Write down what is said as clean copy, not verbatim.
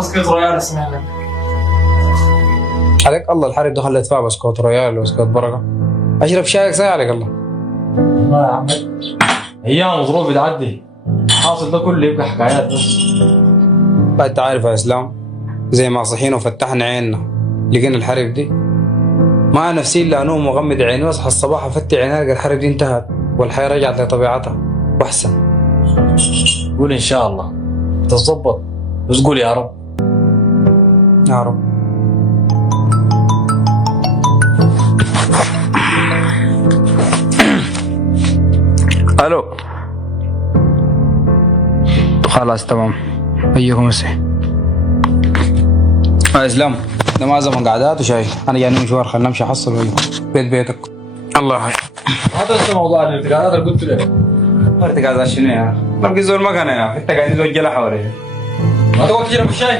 بسكوت رويال اسمع لك. عليك الله الحرب ده خلى يدفع بسكوت رويال وبسكوت بركه. اشرب شايك ساي عليك الله. والله يا عم ايام وظروف بتعدي، حاصل ده كله يبقى حكايات بس. انت عارف يا اسلام، زي ما صحينا وفتحنا عيننا لقينا الحرب دي، ما نفسي الا انوم وغمض عيني واصحى الصباح افتح عيني القى الحرب دي انتهت والحياه رجعت لطبيعتها واحسن. قول ان شاء الله تتظبط، بس قول يا رب. يا رب. الو خلاص تمام. ايكم مسي. اسلام ده ما زمان قعدات وشاي، انا جاي مشوار خلنا نمشي احصل بيتك. الله يحييك. ما تنسى موضوع الارتقاءات اللي قلت لك. ارتقاء شنو يا؟ بلقي زول مكانه يا اخي، انت قاعد تزوج جلا حوالي. ما تقعد تشرب الشاي؟